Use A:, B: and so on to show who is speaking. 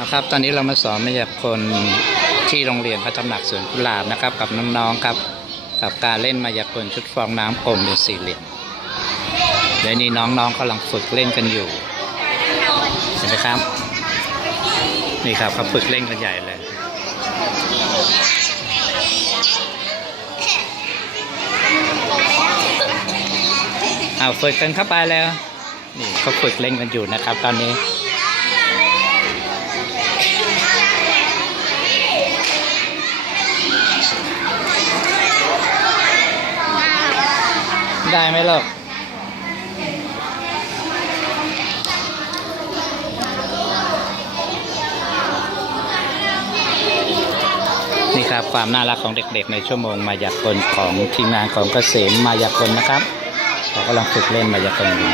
A: นะครับ ตอนนี้เรามาสอนมายากลที่โรงเรียนพระตำหนักสวนกุหลาบนะครับ กับน้องๆครับ กับการเล่นมายากลชุดฟองน้ำกลมเป็นสี่เหลี่ยมเดี๋ยวนี้น้องๆกำลังฝึกเล่นกันอยู่เห็นไหมครับ นี่ครับเขาฝึกเล่นกันใหญ่เลยเอาฝึกกันเข้าไปแล้ว นี่เขาฝึกเล่นกันอยู่นะครับ ตอนนี้ ได้ไหมลูกนี่ครับความน่ารักของเด็กๆ ในชั่วโมงมายากลของทีมงานของเกษมมายากลนะครับ เรากำลังฝึกเล่นมายากลอยู่